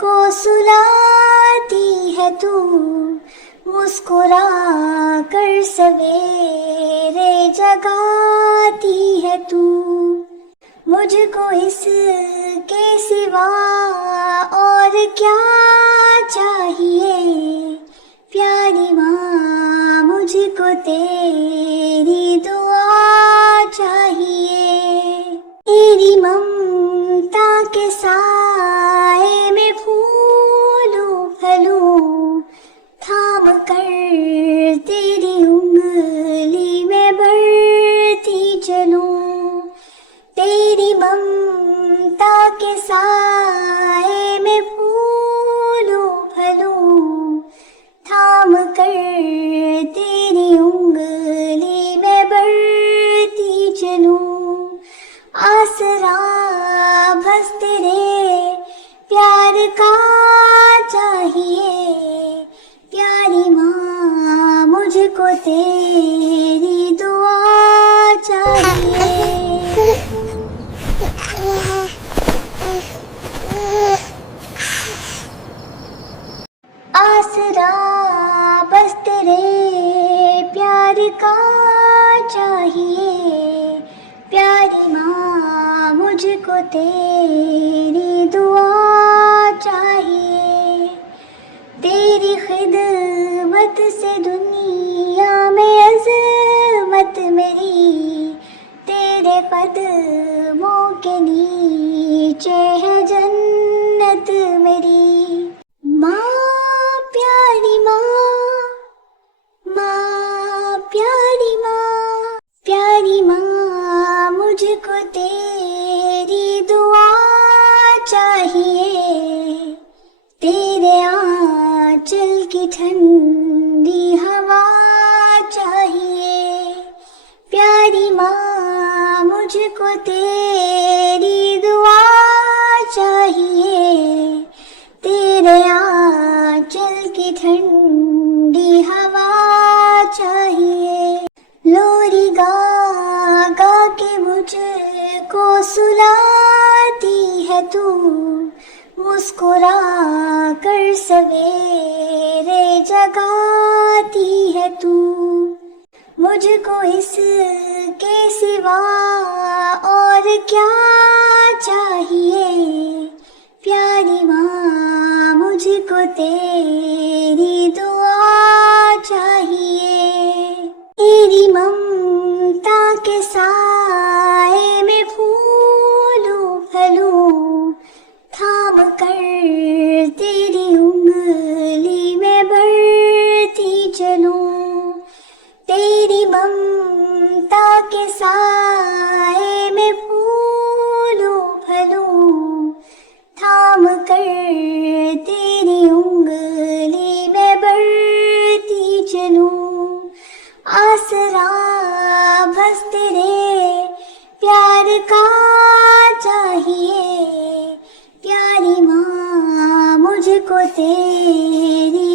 को सुलाती है तू, मुस्कुरा कर सवेरे जगाती है तू। मुझको इसके सिवा और क्या चाहिए, प्यारी माँ मुझको तेरी दुआ चाहिए। तेरी ममता के साए में फूलूं फलूं, थाम कर तेरी उंगली में बढ़ती चलूं। तेरी ममता के साए में फूलूं फलूं, थाम कर तेरी उंगली में बढ़ती चलूं। आसरा बस तेरे प्यार का चाहिए, प्यारी माँ मुझको तेरी दुआ चाहिए। आसरा बस तेरे प्यार का चाहिए, प्यारी माँ मुझको तेरी दुआ चाहिए। तेरी खिदमत से दुनिया में अज़मत मेरी, तेरे कदमों के नीचे है जन्नत मेरी। माँ प्यारी माँ, माँ प्यारी माँ, प्यारी माँ मुझको तेरी दुआ चाहिए। तेरे आंचल की ठंडी हवा चाहिए, प्यारी माँ मुझको तेरी दुआ चाहिए। तेरे आंचल की ठंडी हवा चाहिए। लोरी गा गा के मुझको सुलाती है तू, मुस्कुरा कर सवेरे जगाती है तू। मुझको इसके सिवा और क्या चाहिए, प्यारी माँ मुझको तेरी दुआ चाहिए। तेरी ममता के साए में फूलूं फलूं, थाम कर तेरी उंगली में बढ़ती चलूं। तेरी ममता के साए में फूलूं फलूं, थाम कर तेरी उंगली में बढ़ती चलूं। आसरा बस तेरे प्यार का चाहिए, प्यारी माँ मुझको तेरी